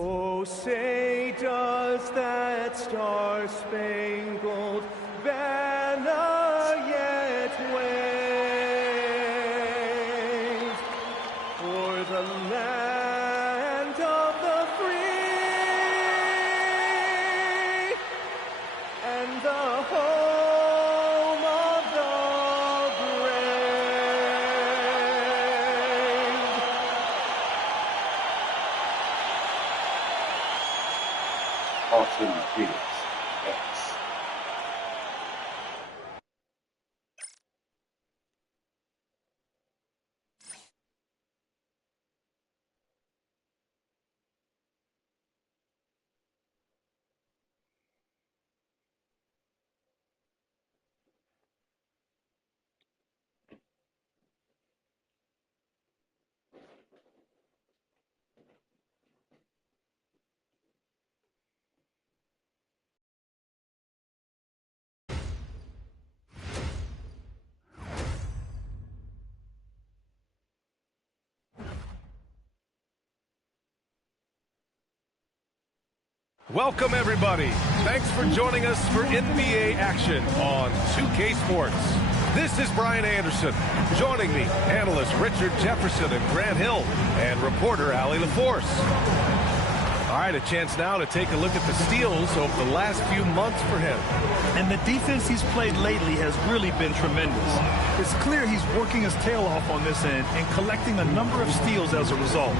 Oh, say does that star-spangled banner yet wave for the land of the free and the home of the brave. Austin Phoenix X. Welcome, everybody. Thanks for joining us for NBA action on 2K Sports. This is Brian Anderson. Joining me, analysts Richard Jefferson and Grant Hill, and reporter Allie LaForce. All right, a chance now to take a look at the steals over the last few months for him. And the defense he's played lately has really been tremendous. It's clear he's working his tail off on this end and collecting a number of steals as a result.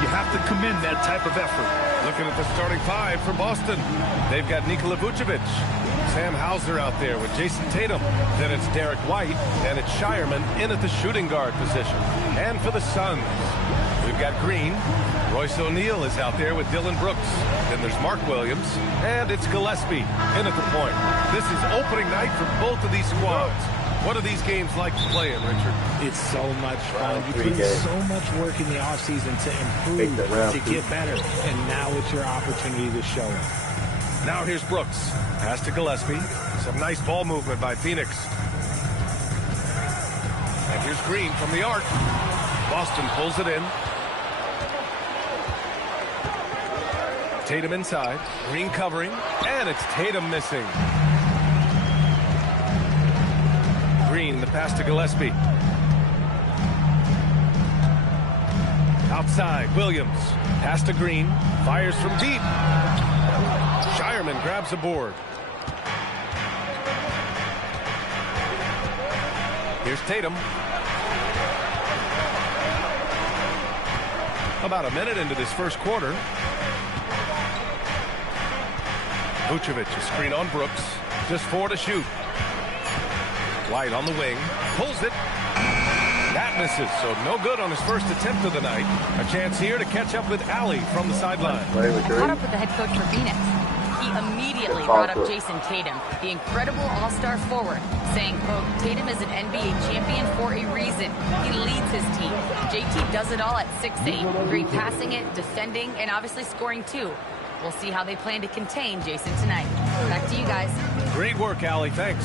You have to commend that type of effort. Looking at the starting five for Boston. They've got Nikola Vucevic, Sam Hauser out there with Jayson Tatum. Then it's Derek White, and it's Shireman in at the shooting guard position. And for the Suns, we've got Green. Royce O'Neal is out there with Dylan Brooks. Then there's Mark Williams, and it's Gillespie in at the point. This is opening night for both of these squads. What are these games like to play in, Richard? It's so much fun. You put in so much work in the offseason to improve, to get better, and now it's your opportunity to show it. Now here's Brooks. Pass to Gillespie. Some nice ball movement by Phoenix. And here's Green from the arc. Boston pulls it in. Tatum inside. Green covering. And it's Tatum missing. Green, the pass to Gillespie. Outside, Williams. Pass to Green. Fires from deep. Shireman grabs a board. Here's Tatum. About a minute into this first quarter. Vucevic, a screen on Brooks. Just 4 to shoot. White on the wing. Pulls it. That misses, so no good on his first attempt of the night. A chance here to catch up with Allie from the sideline. I caught up with the head coach for Phoenix. He immediately brought up Jayson Tatum, the incredible all-star forward, saying, quote, Tatum is an NBA champion for a reason. He leads his team. JT does it all at 6'8", great passing it, defending, and obviously scoring too. We'll see how they plan to contain Jayson tonight. Back to you guys. Great work, Allie. Thanks.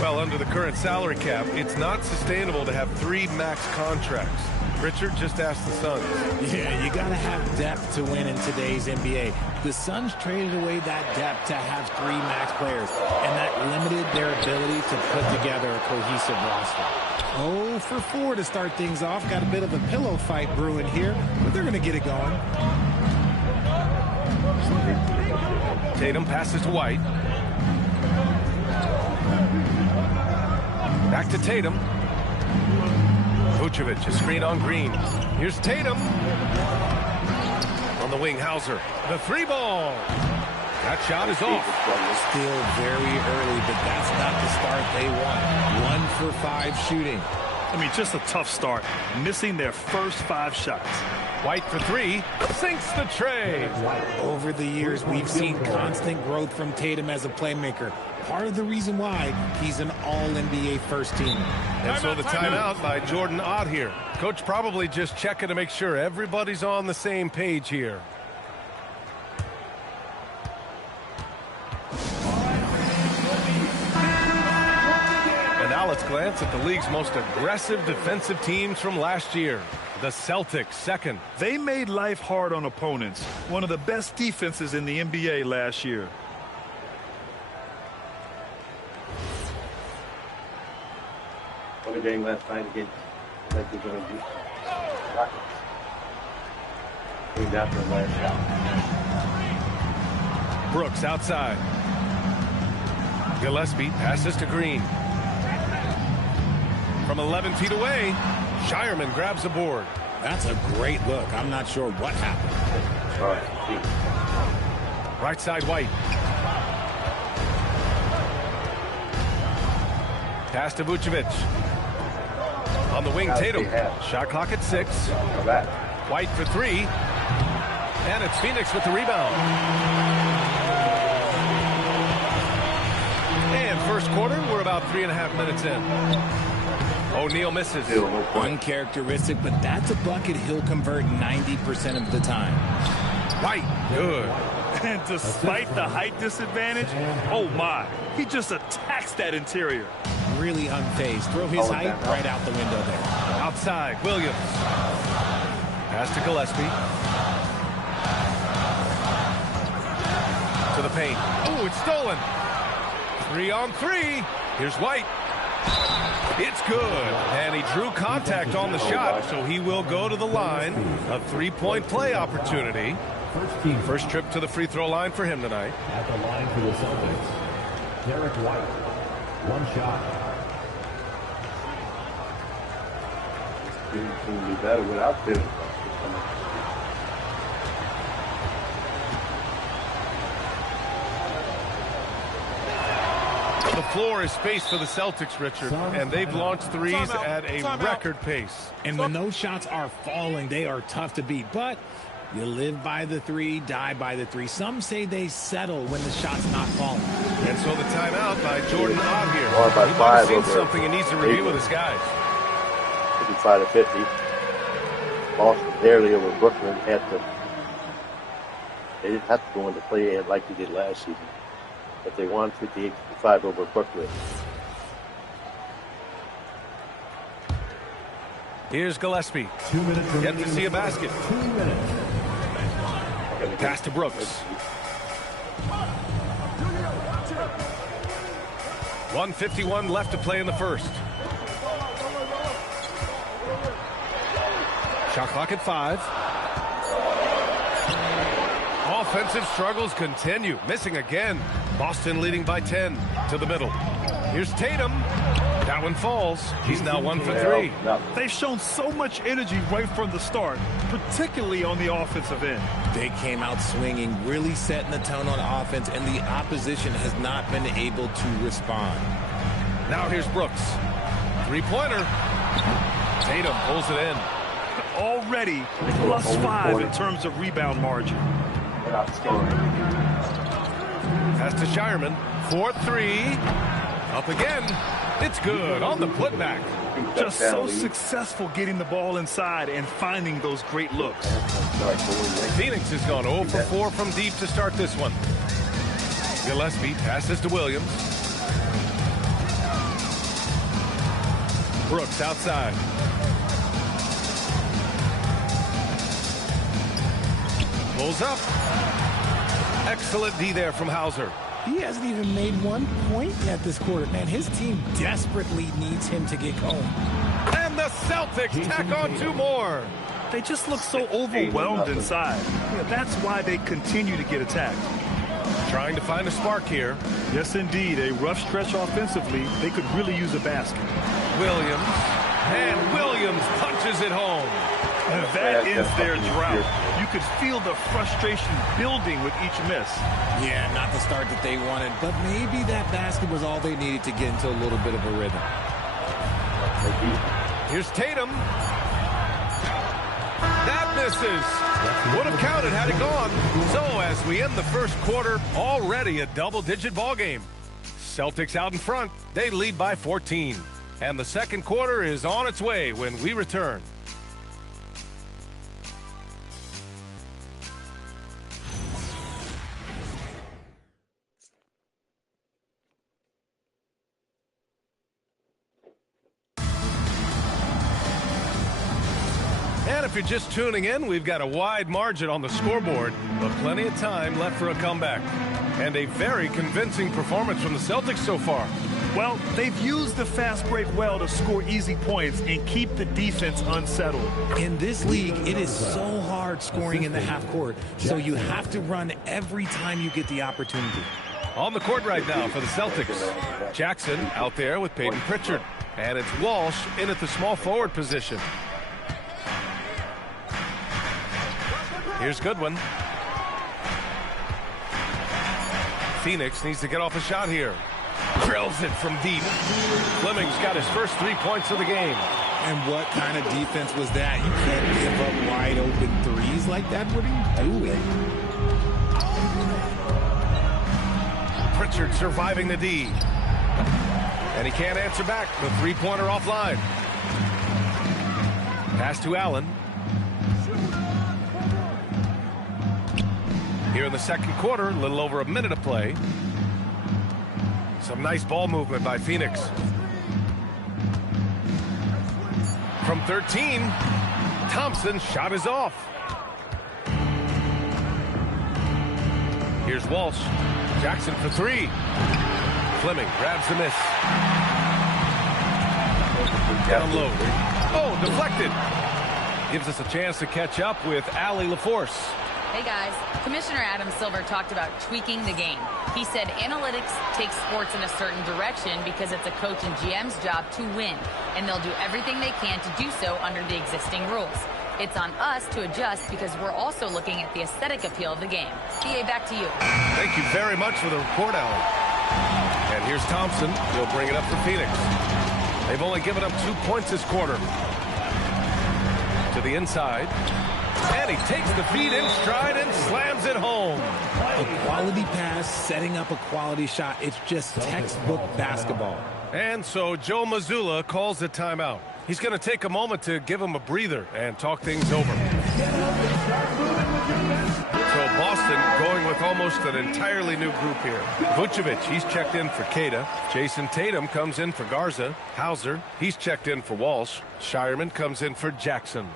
Well, under the current salary cap, it's not sustainable to have 3 max contracts. Richard just asked the Suns. Yeah, you got to have depth to win in today's NBA. The Suns traded away that depth to have 3 max players, and that limited their ability to put together a cohesive roster. 0 for 4 to start things off. Got a bit of a pillow fight brewing here, but they're going to get it going. Tatum passes to White. Back to Tatum. Vucevic, a screen on Green. Here's Tatum. On the wing, Hauser. The 3-ball. That shot is off. Still very early, but that's not the start they want. 1 for 5 shooting. I mean, just a tough start, missing their first 5 shots. White for 3, sinks the tray. Over the years, we've seen constant growth from Tatum as a playmaker. Part of the reason why he's an all-NBA first team. And so the timeout by Jordan Ott here. Coach probably just checking to make sure everybody's on the same page here. And now let's glance at the league's most aggressive defensive teams from last year. The Celtics second. They made life hard on opponents. One of the best defenses in the NBA last year. What a game last night against Lakers and Rockets. Came down to the last shot. Brooks outside. Gillespie passes to Green. From 11 feet away, Shireman grabs a board. That's a great look. I'm not sure what happened. Right side, White. Pass to Vucevic. On the wing, Tatum. Shot clock at 6. White for 3. And it's Phoenix with the rebound. And first quarter, we're about 3.5 minutes in. O'Neal misses. Uncharacteristic, but that's a bucket he'll convert 90% of the time. White, good. And despite the height disadvantage, oh my, he just attacks that interior. Really unfazed. Throw his height right out the window there. Outside, Williams. Pass to Gillespie. To the paint. Oh, it's stolen. 3-on-3. Here's White. It's good. And he drew contact on the shot, so he will go to the line. A 3-point play opportunity. First trip to the free throw line for him tonight. At the line for the Celtics, Derek White. 1 shot. Can be better without this. The floor is spaced for the Celtics, Richard, and they've launched threes at a record pace. And when those shots are falling, they are tough to beat. But you live by the 3, die by the 3. Some say they settle when the shot's not falling. And so the timeout by Jordan Ott here. By He might 5 have seen over something he needs to review with his guys. 55-50. Boston barely over Brooklyn. They didn't have to go into play like they did last season. But they won 58-55 over Brooklyn. Here's Gillespie. 2 minutes Yet to see a basket. 2 minutes. Pass to Brooks. 1:51 left to play in the first. Shot clock at 5. Offensive struggles continue. Missing again. Boston leading by 10 to the middle. Here's Tatum. That one falls. He's now 1 for 3. They've shown so much energy right from the start, particularly on the offensive end. They came out swinging, really setting the tone on offense, and the opposition has not been able to respond. Now here's Brooks. 3-pointer. Tatum pulls it in. Already +5 in terms of rebound margin. Pass to Shireman. 4-3. Up again. It's good on the putback. Just so successful getting the ball inside and finding those great looks. Phoenix has gone 0 for 4 from deep to start this one. Gillespie passes to Williams. Brooks outside. Pulls up. Excellent D there from Hauser. He hasn't even made 1 point yet this quarter. Man, his team desperately needs him to get going. And the Celtics tack on 2 more. They just look so overwhelmed inside. Yeah, that's why they continue to get attacked. Trying to find a spark here. Yes, indeed. A rough stretch offensively. They could really use a basket. Williams. And Williams punches it home. And that ends their drought. You could feel the frustration building with each miss. Yeah, not the start that they wanted, but maybe that basket was all they needed to get into a little bit of a rhythm. Here's Tatum. That misses. Would have counted had it gone. So as we end the first quarter, already a double-digit ball game. Celtics out in front. They lead by 14. And the second quarter is on its way when we return. you're just tuning in, we've got a wide margin on the scoreboard, but plenty of time left for a comeback. And a very convincing performance from the Celtics so far. Well, they've used the fast break well to score easy points and keep the defense unsettled. In this league, it is so hard scoring in the half court, so you have to run every time you get the opportunity. On the court right now for the Celtics. Jackson out there with Peyton Pritchard. And it's Walsh in at the small forward position. Here's Goodwin. Phoenix needs to get off a shot here. Drills it from deep. Fleming's got his first 3 points of the game. And what kind of defense was that? You can't give up wide open threes like that. What are you doing? Pritchard surviving the D. And he can't answer back. The three-pointer offline. Pass to Allen. Here in the second quarter, a little over a minute of play. Some nice ball movement by Phoenix. From 13, Thompson's shot is off. Here's Walsh. Jackson for three. Fleming grabs the miss. Down low. Oh, deflected. Gives us a chance to catch up with Allie LaForce. Hey guys, Commissioner Adam Silver talked about tweaking the game. He said analytics take sports in a certain direction because it's a coach and GM's job to win, and they'll do everything they can to do so under the existing rules. It's on us to adjust because we're also looking at the aesthetic appeal of the game. BA, back to you. Thank you very much for the report, Allen. And here's Thompson. He'll bring it up for Phoenix. They've only given up 2 points this quarter. To the inside. And he takes the feed in stride and slams it home. A quality pass, setting up a quality shot. It's just textbook basketball. And so Joe Mazzulla calls the timeout. He's going to take a moment to give him a breather and talk things over. So Boston going with almost an entirely new group here. Vucevic, he's checked in for Queta. Jayson Tatum comes in for Garza. Hauser, he's checked in for Walsh. Shireman comes in for Jackson.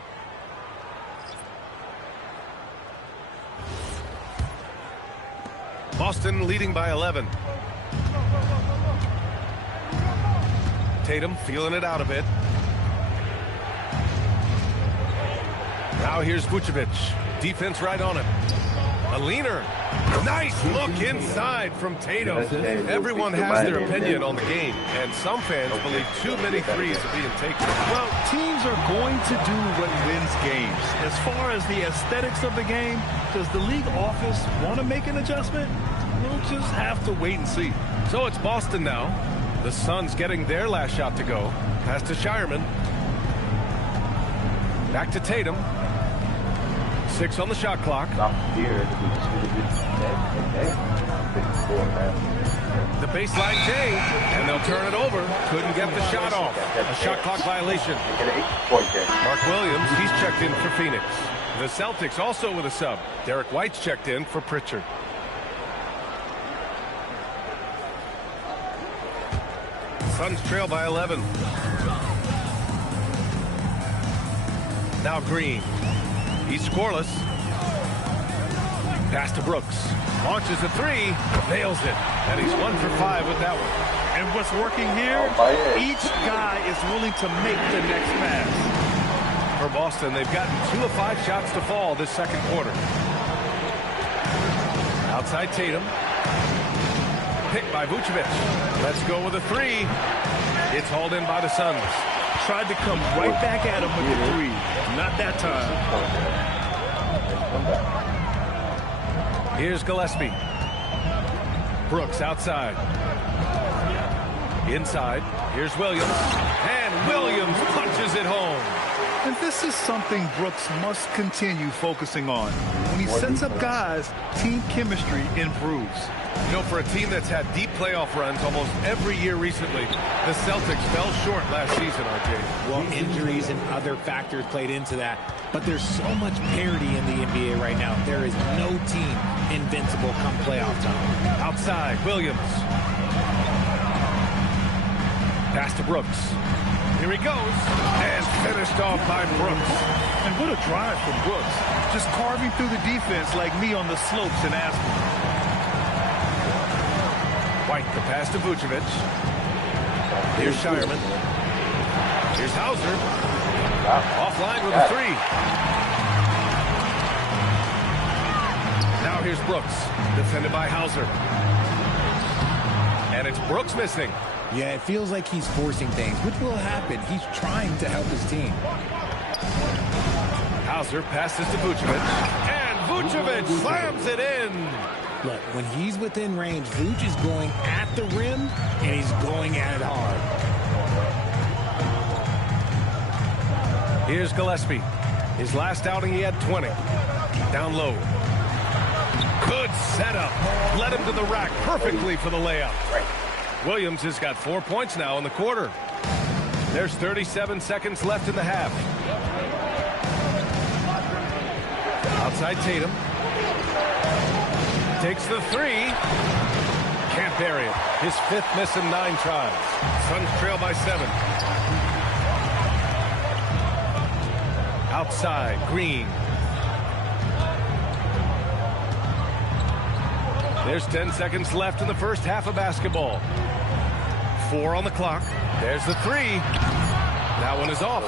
Boston leading by 11. Tatum feeling it out a bit. Now here's Vucevic. Defense right on him. A leaner. Nice look inside from Tatum. Everyone has their opinion on the game, and some fans believe too many threes are being taken. Well, teams are going to do what wins games. As far as the aesthetics of the game, does the league office want to make an adjustment? We'll just have to wait and see. So it's Boston now. The Suns getting their last shot to go. Pass to Shireman. Back to Tatum. 6 on the shot clock. The baseline J, and they'll turn it over. Couldn't get the shot off. A shot clock violation. Mark Williams, he's checked in for Phoenix. The Celtics also with a sub. Derek White's checked in for Pritchard. Suns trail by 11. Now Green. He's scoreless. Pass to Brooks. Launches a three. Nails it. And he's 1 for 5 with that one. And what's working here? Each guy is willing to make the next pass. For Boston, they've gotten 2 of 5 shots to fall this second quarter. Outside Tatum. Picked by Vucevic. Let's go with a three. It's hauled in by the Suns. Tried to come right back at him with the three. Not that time. Here's Gillespie. Brooks outside. Inside. Here's Williams. And Williams punches it home. And this is something Brooks must continue focusing on. When he sets up guys, team chemistry improves. You know, for a team that's had deep playoff runs almost every year recently, the Celtics fell short last season, RJ. Well, injuries and other factors played into that. But there's so much parity in the NBA right now. There is no team invincible come playoff time. Outside, Williams. Pass to Brooks. Here he goes. And finished off by Brooks. And what a drive from Brooks. Just carving through the defense like me on the slopes in Aspen. White, the pass to Vucevic. Here's Shireman. Here's Hauser. Offline with a three. Now here's Brooks. Defended by Hauser. And it's Brooks missing. Yeah, it feels like he's forcing things, which will happen. He's trying to help his team. Hauser passes to Vucevic. And Vucevic slams it in. Look, when he's within range, Vuce is going at the rim, and he's going at it hard. Here's Gillespie. His last outing, he had 20. Down low. Good setup. Led him to the rack perfectly for the layup. Williams has got 4 points now in the quarter. There's 37 seconds left in the half. Outside Tatum. Takes the three. Can't bury it. His fifth miss in 9 tries. Suns trail by 7. Outside, Green. There's 10 seconds left in the first half of basketball. 4 on the clock. There's the three. That one is off.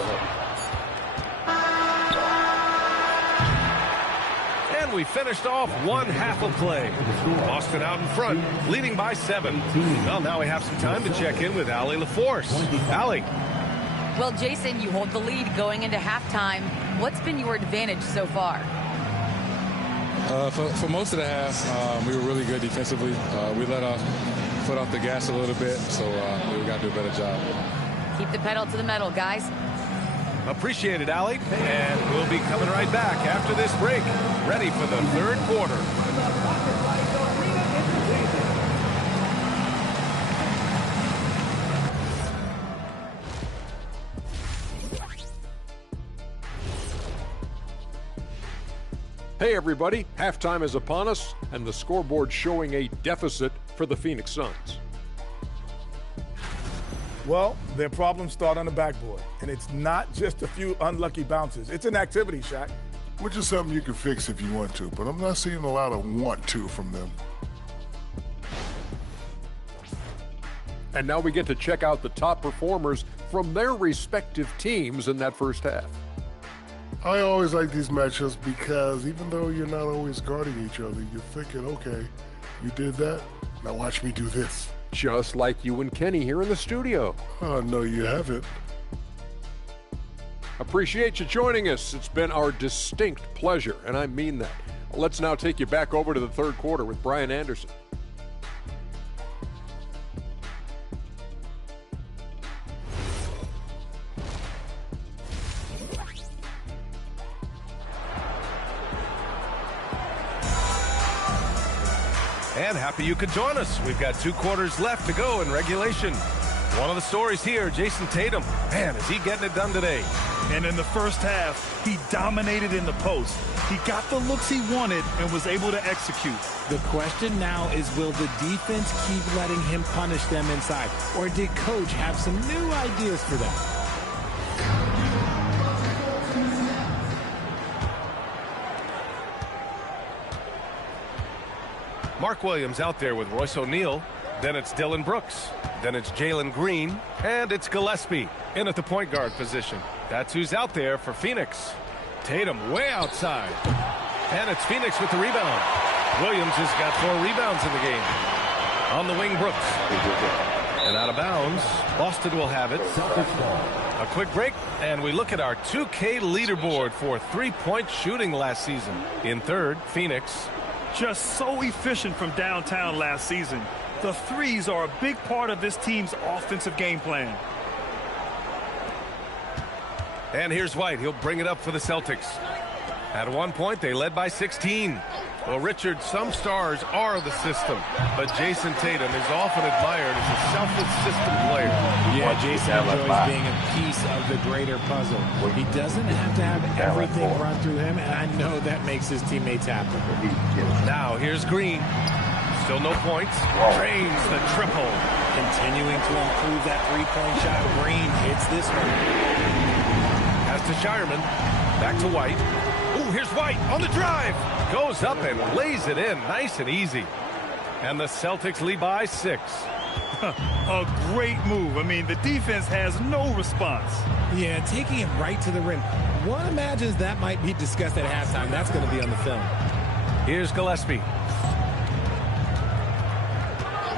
And we finished off one half of play. Boston out in front, leading by 7. Well, now we have some time to check in with Allie LaForce. Allie. Well, Jayson, you hold the lead going into halftime. What's been your advantage so far? For most of the half, we were really good defensively. We let our foot off the gas a little bit, so we got to do a better job. Keep the pedal to the metal, guys. Appreciate it, Allie. And we'll be coming right back after this break, ready for the third quarter. Hey everybody, halftime is upon us and the scoreboard showing a deficit for the Phoenix Suns. Well, their problems start on the backboard, and it's not just a few unlucky bounces. It's an activity, Shaq. Which is something you can fix if you want to, but I'm not seeing a lot of want to from them. And now we get to check out the top performers from their respective teams in that first half. I always like these matchups because even though you're not always guarding each other, you're thinking, okay, you did that, now watch me do this. Just like you and Kenny here in the studio. Oh, no, you haven't. Appreciate you joining us. It's been our distinct pleasure, and I mean that. Let's now take you back over to the third quarter with Brian Anderson. And happy you could join us. We've got 2 quarters left to go in regulation. One of the stories here, Jayson Tatum. Man, is he getting it done today. And in the first half, he dominated in the post. He got the looks he wanted and was able to execute. The question now is, will the defense keep letting him punish them inside? Or did Coach have some new ideas for them? Mark Williams out there with Royce O'Neal. Then it's Dillon Brooks. Then it's Jalen Green. And it's Gillespie in at the point guard position. That's who's out there for Phoenix. Tatum way outside. And it's Phoenix with the rebound. Williams has got 4 rebounds in the game. On the wing, Brooks. And out of bounds, Boston will have it. A quick break, and we look at our 2K leaderboard for 3-point shooting last season. In third, Phoenix. Just so efficient from downtown last season. The threes are a big part of this team's offensive game plan. And here's White. He'll bring it up for the Celtics. At one point, they led by 16. Well, Richard, some stars are the system, but Jayson Tatum is often admired as a selfless system player. Yeah, Jayson enjoys being a piece of the greater puzzle. He doesn't have to have everything run through him, and I know that makes his teammates happy. Now, here's Green. Still no points. Drains the triple. Continuing to improve that three-point shot. Green hits this one. Pass to Shireman. Back to White. Ooh, here's White on the drive. Goes up and lays it in nice and easy. And the Celtics lead by 6. A great move. I mean, the defense has no response. Yeah, taking it right to the rim. One imagines that might be discussed at halftime. That's going to be on the film. Here's Gillespie.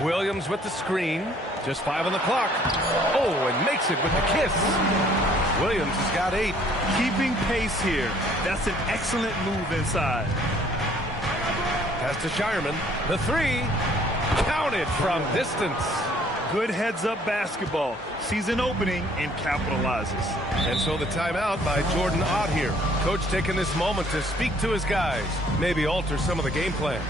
Williams with the screen. Just 5 on the clock. Oh, and makes it with the kiss. Williams has got 8. Keeping pace here. That's an excellent move inside. Pass to Shireman. The 3. Counted from distance. Good heads-up basketball. Sees an opening and capitalizes. And so the timeout by Jordan Ott here. Coach taking this moment to speak to his guys. Maybe alter some of the game plan.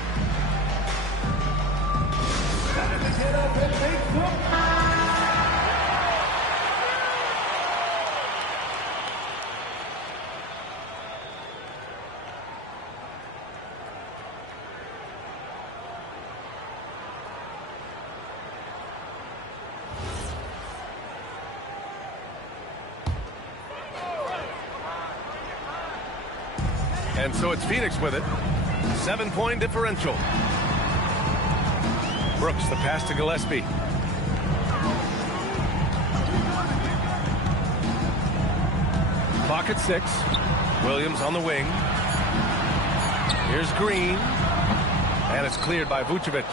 And so it's Phoenix with it. 7-point differential. Brooks, the pass to Gillespie. Clock at 6. Williams on the wing. Here's Green. And it's cleared by Vucevic.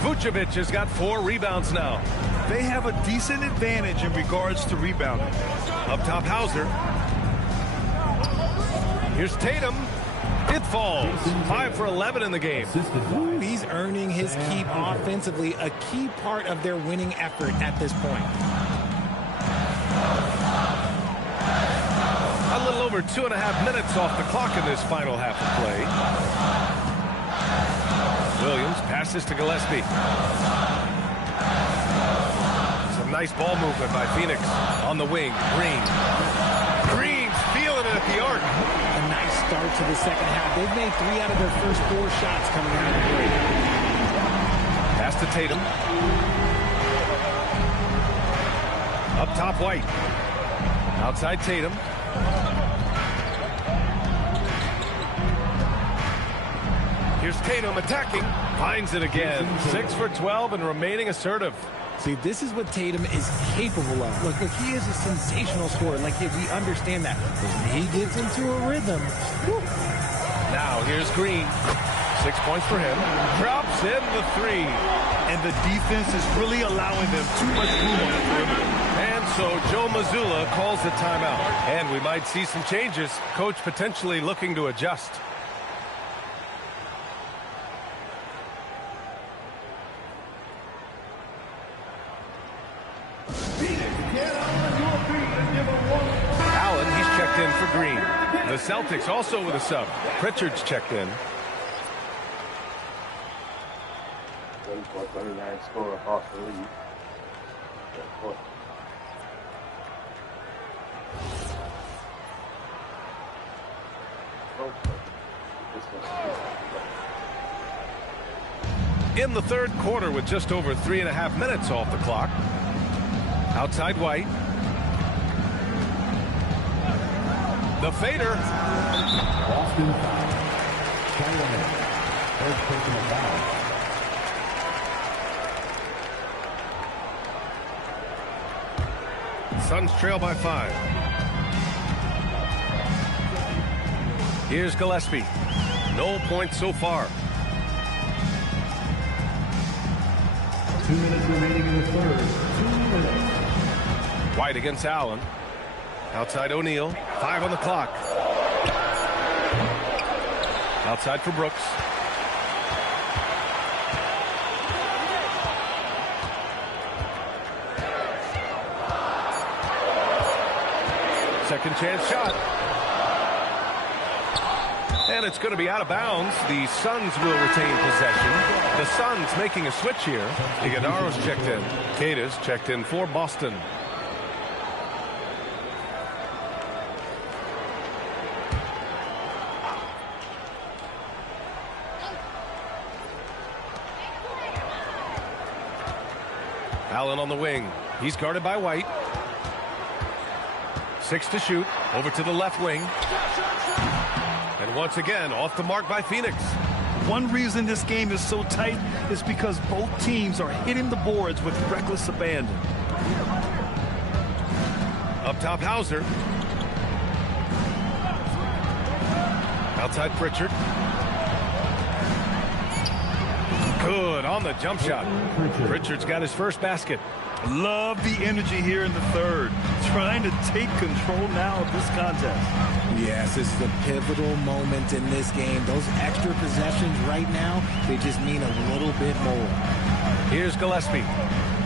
Vucevic has got 4 rebounds now. They have a decent advantage in regards to rebounding. Up top, Hauser. Here's Tatum. It falls. 5 for 11 in the game. Ooh, he's earning his keep offensively, a key part of their winning effort at this point. A little over 2.5 minutes off the clock in this final half of play. Williams passes to Gillespie. Some nice ball movement by Phoenix. On the wing, Green. Green's feeling it at the arc. A nice start to the second half. They've made 3 out of their first 4 shots coming out of the break. Pass to Tatum. Up top, White. Outside Tatum. Here's Tatum attacking. Finds it again. 6 for 12 and remaining assertive. See, this is what Tatum is capable of. Look, he is a sensational scorer. Like, we understand that. But when he gets into a rhythm, whew. Now, here's Green. 6 points for him. Drops in the 3. And the defense is really allowing them too much room on the perimeter. And so Joe Mazzulla calls the timeout. And we might see some changes. Coach potentially looking to adjust. Allen, he's checked in for Green. The Celtics also with a sub. Pritchard's checked in. 24-29 score off the lead. In the third quarter with just over 3.5 minutes off the clock. Outside White. The fader. Boston foul. First personal foul. Suns trail by 5. Here's Gillespie. No points so far. 2 minutes remaining in the third. 2 minutes. White against Allen. Outside O'Neal. 5 on the clock. Outside for Brooks. Second chance shot. And it's going to be out of bounds. The Suns will retain possession. The Suns making a switch here. Iguodala's checked in. Cada's checked in for Boston. Allen on the wing. He's guarded by White. 6 to shoot. Over to the left wing. And once again, off the mark by Phoenix. One reason this game is so tight is because both teams are hitting the boards with reckless abandon. Up top, Hauser. Outside, Pritchard. Good on the jump shot. Pritchard's got his first basket. Love the energy here in the third. Trying to take control now of this contest. Yes, this is a pivotal moment in this game. Those extra possessions right now, they just mean a little bit more. Here's Gillespie.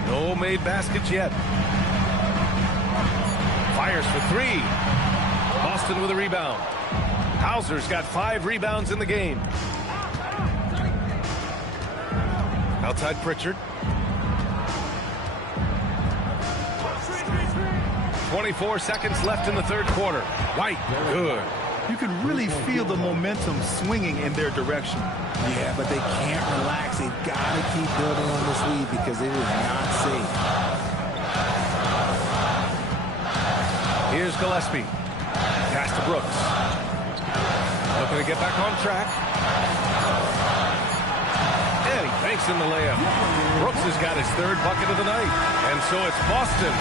No made baskets yet. Fires for 3. Boston with a rebound. Hauser's got 5 rebounds in the game. Outside Pritchard. 24 seconds left in the third quarter. White, good. You can really feel the momentum swinging in their direction. Yeah, but they can't relax. They've got to keep building on this lead because it is not safe. Here's Gillespie. Pass to Brooks. Looking to get back on track. And he banks in the layup. Brooks has got his 3rd bucket of the night. And so it's Boston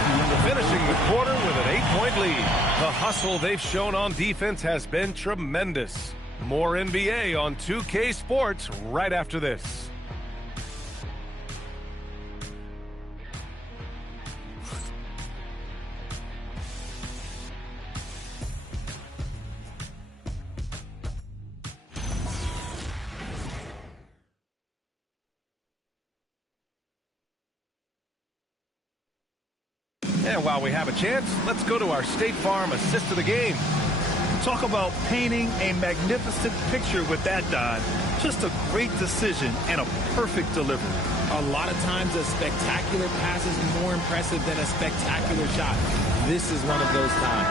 finishing the quarter with an 8-point lead. The hustle they've shown on defense has been tremendous. More NBA on 2K Sports right after this. And while we have a chance, let's go to our State Farm assist of the game. Talk about painting a magnificent picture with that, Don. Just a great decision and a perfect delivery. A lot of times a spectacular pass is more impressive than a spectacular shot. This is one of those times.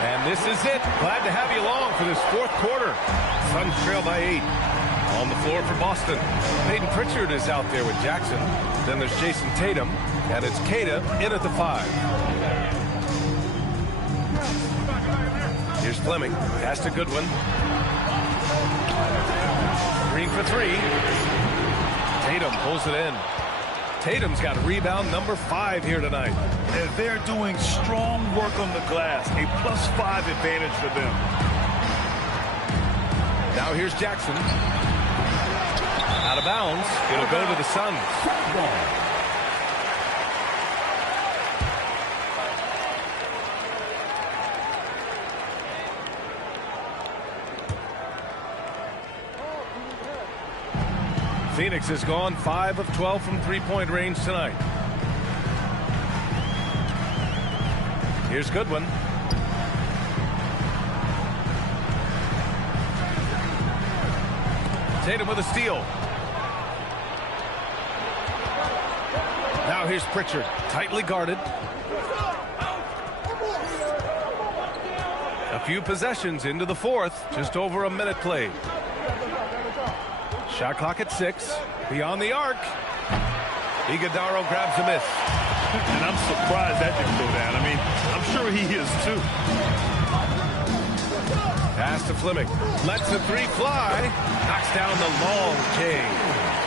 And this is it. Glad to have you along for this 4th quarter. Suns trail by 8. On the floor for Boston. Peyton Pritchard is out there with Jackson. Then there's Jayson Tatum. And it's Keita in at the 5. Here's Fleming. Pass to Goodwin. Green for 3. Tatum pulls it in. Tatum's got rebound number 5 here tonight. And they're doing strong work on the glass. A +5 advantage for them. Now here's Jackson. Out of bounds. It'll go to the Suns. Phoenix has gone 5 of 12 from 3-point range tonight. Here's Goodwin. Tatum with a steal. Now here's Pritchard, tightly guarded. A few possessions into the 4th, just over a minute played. Shot clock at 6. Beyond the arc. Iguodala grabs a miss. And I'm surprised that didn't go down. I mean, I'm sure he is too. Pass to Fleming. Lets the 3 fly. Knocks down the long J.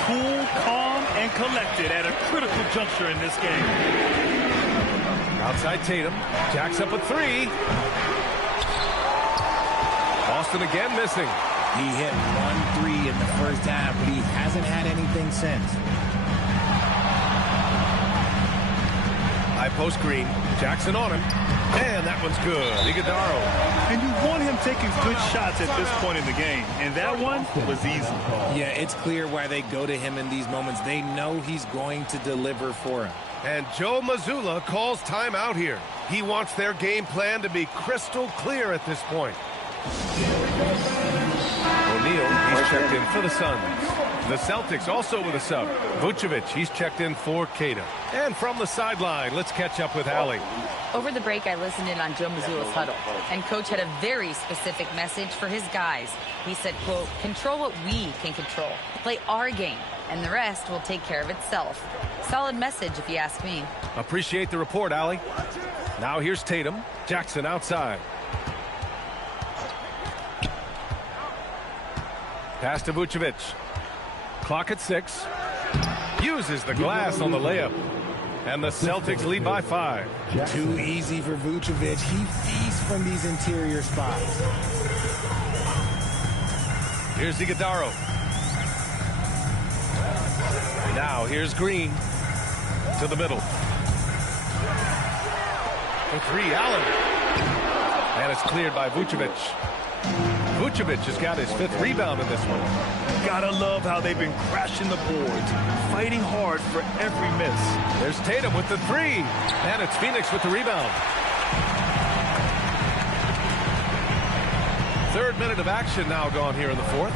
Cool, calm, and collected at a critical juncture in this game. Outside Tatum. Jacks up a 3. Boston again missing. He hit 1 3 in the first half, but he hasn't had anything since. High post Green. Jackson on him. And that one's good. Iguodala. And you want him taking good shots at this point in the game. And that one was easy. Yeah, it's clear why they go to him in these moments. They know he's going to deliver for him. And Joe Mazzulla calls timeout here. He wants their game plan to be crystal clear at this point. O'Neal, he's checked in for the Suns. The Celtics also with a sub. Vucevic, he's checked in for Keita. And from the sideline, let's catch up with Allie. Over the break, I listened in on Joe Mazzulla's huddle, and Coach had a very specific message for his guys. He said, quote, control what we can control. Play our game. and the rest will take care of itself. Solid message, if you ask me. Appreciate the report, Allie. Now here's Tatum. Jackson outside. Pass to Vucevic. Clock at 6. Uses the glass on the layup. And the Celtics lead by 5. Too easy for Vucevic. He feasts from these interior spots. Here's Iguodaro. Now here's Green. To the middle. For 3, Allen. And it's cleared by Vucevic. Vucevic has got his 5th rebound in this one. Gotta love how they've been crashing the boards, fighting hard for every miss. There's Tatum with the 3. And it's Phoenix with the rebound. 3rd minute of action now gone here in the 4th.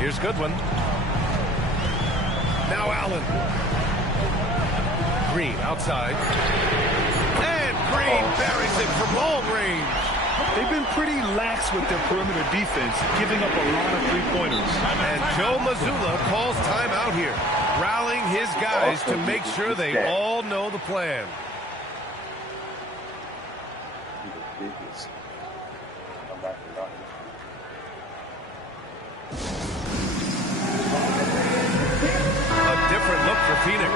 Here's Goodwin. Now Allen. Green outside. And Green buries it from long range. They've been pretty lax with their perimeter defense, giving up a lot of three-pointers. And Joe Mazzulla calls timeout here, rallying his guys to make sure they all know the plan. A different look for Phoenix.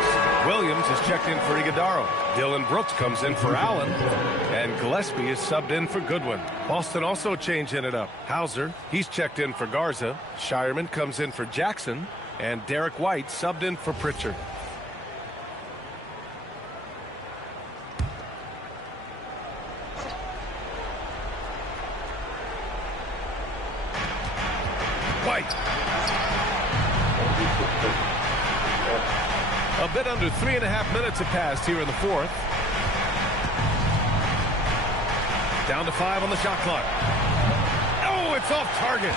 Williams is checked in for Iguodaro. Dylan Brooks comes in for Allen. And Gillespie is subbed in for Goodwin. Boston also changing it up. Hauser, he's checked in for Garza. Shireman comes in for Jackson. And Derek White subbed in for Pritchard. White. A bit under 3.5 minutes have passed here in the 4th. Down to 5 on the shot clock. Oh, it's off target.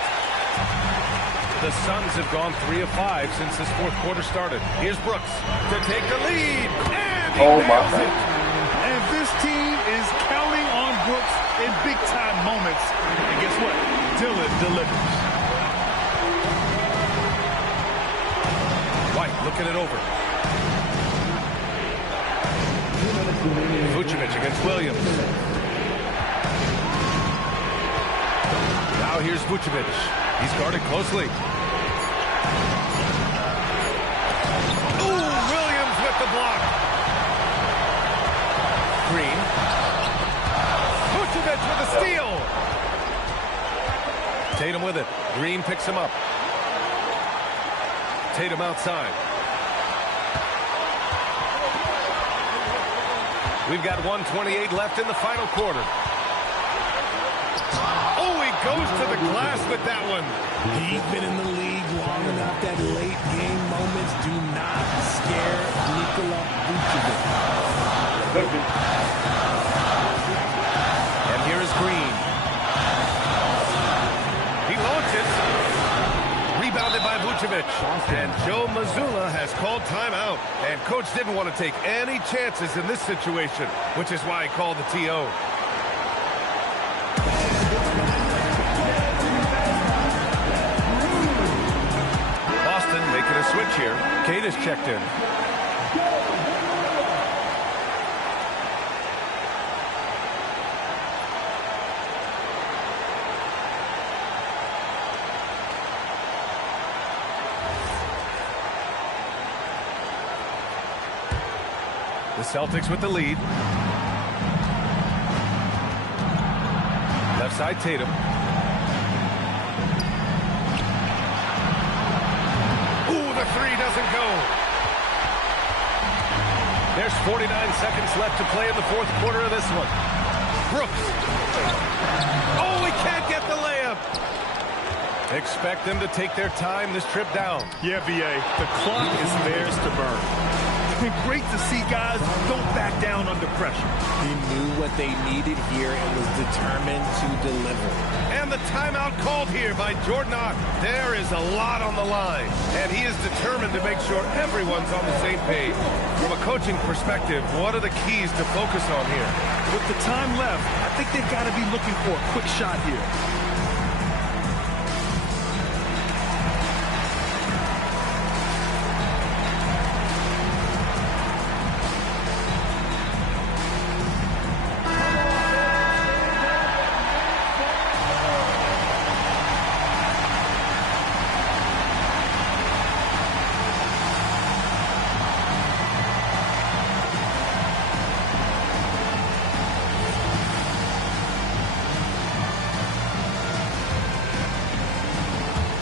The Suns have gone 3 of 5 since this 4th quarter started. Here's Brooks to take the lead. And he nails it. And this team is counting on Brooks in big-time moments. And guess what? Dylan delivers. White looking it over. Vucevic against Williams. Now here's Vucevic. He's guarded closely. Ooh, Williams with the block. Green. Vucevic with a steal. Tatum with it. Green picks him up. Tatum outside. We've got 1:28 left in the final quarter. Oh, he goes to the glass with that one. He's been in the league long enough that late game moments do not scare Nikola Vucevic. And here is Green. He launches. Rebounded by Vucevic. And Joe Mazzulla has called timeout. And coach didn't want to take any chances in this situation, which is why he called the TO. Boston making a switch here. Kate is checked in. The Celtics with the lead. Left side, Tatum. Ooh, the 3 doesn't go. There's 49 seconds left to play in the 4th quarter of this one. Brooks. Oh, he can't get the layup. Expect them to take their time this trip down. Yeah, VA, the clock is theirs to burn. It's been great to see guys don't back down under pressure. He knew what they needed here and was determined to deliver. And the timeout called here by Jordan Ott. There is a lot on the line, and he is determined to make sure everyone's on the same page. From a coaching perspective, what are the keys to focus on here? With the time left, I think they've got to be looking for a quick shot here.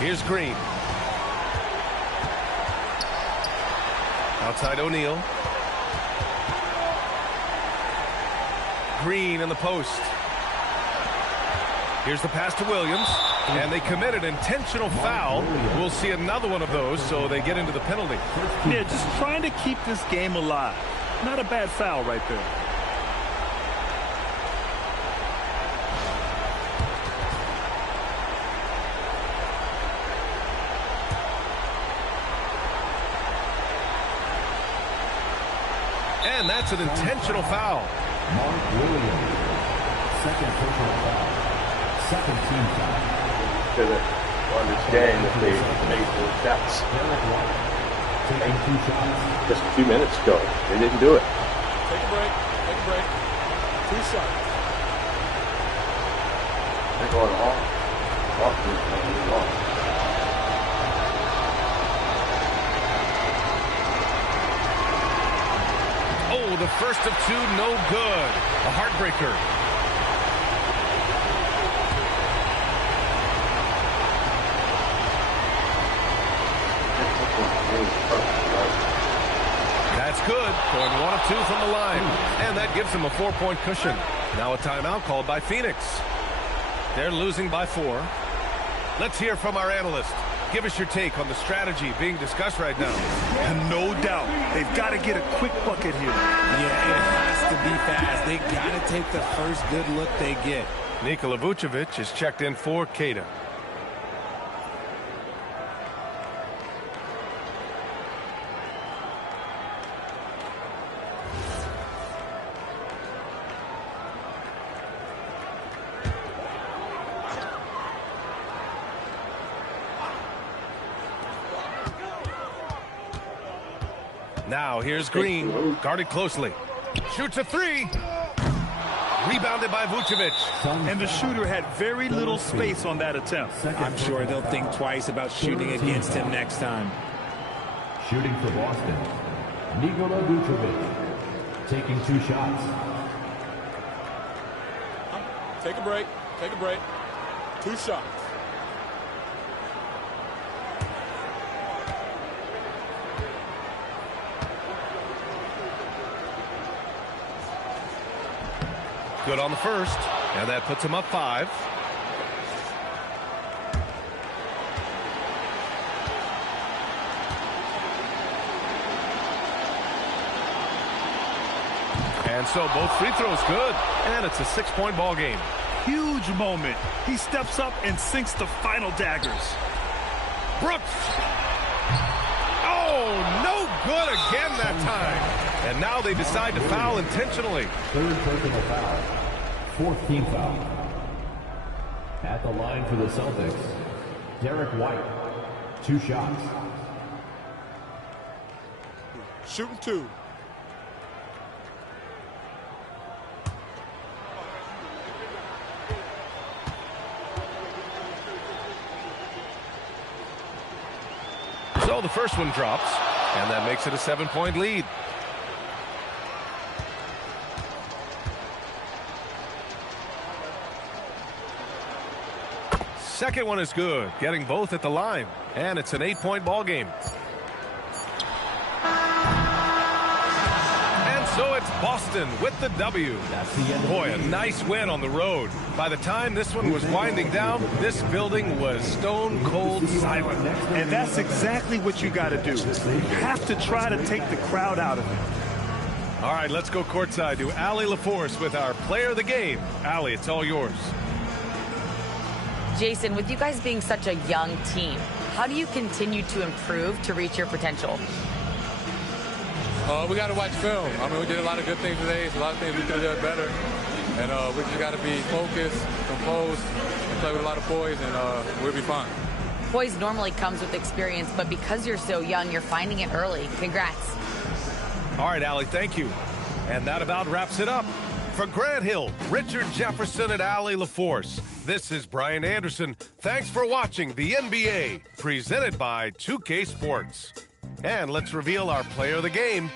Here's Green. Outside O'Neal. Green in the post. Here's the pass to Williams. And they commit an intentional foul. We'll see another one of those, so they get into the penalty. Yeah, just trying to keep this game alive. Not a bad foul right there. And that's an intentional foul. Mark Williams. Second personal foul. Second team foul. To understand that they made those shots. Taking 2 shots. Just a few minutes ago, they didn't do it. Take a break. Take a break. 2 shots. They're going off. Oh, the first of 2, no good. A heartbreaker. That's good. Going 1 of 2 from the line. And that gives them a 4-point cushion. Now a timeout called by Phoenix. They're losing by 4. Let's hear from our analyst. Give us your take on the strategy being discussed right now. And no doubt, they've got to get a quick bucket here. Yeah, it has to be fast. They got to take the first good look they get. Nikola Vucevic is checked in for Tatum. Now here's Green, guarded closely. Shoots a 3. Rebounded by Vucevic. And the shooter had very little space on that attempt. I'm sure they'll think twice about shooting against him next time. Shooting for Boston. Nikola Vucevic. Taking 2 shots. Take a break. Take a break. 2 shots. Good on the first, and that puts him up 5. And so both free throws good, and it's a 6-point ball game. Huge moment. He steps up and sinks the final daggers. Brooks. Oh, no good again that time. And now they decide to foul intentionally. Third personal foul. 4th team foul. At the line for the Celtics, Derek White. 2 shots. Shooting 2. So the first one drops, and that makes it a 7-point lead. Second one is good, getting both at the line, and it's an 8-point ball game. And so it's Boston with the W. Boy, a nice win on the road. By the time this one was winding down, this building was stone cold silent. And that's exactly what you got to do. You have to try to take the crowd out of it. All right, let's go courtside to Allie LaForce with our player of the game. Allie, it's all yours. Jayson, with you guys being such a young team, how do you continue to improve to reach your potential? We got to watch film. I mean, we did a lot of good things today. There's a lot of things we could have done better. And we just got to be focused, composed, and play with a lot of poise, and we'll be fine. Poise normally comes with experience, but because you're so young, you're finding it early. Congrats. All right, Allie, thank you. And that about wraps it up. For Grant Hill, Richard Jefferson, and Allie LaForce, this is Brian Anderson. Thanks for watching the NBA, presented by 2K Sports. And let's reveal our player of the game.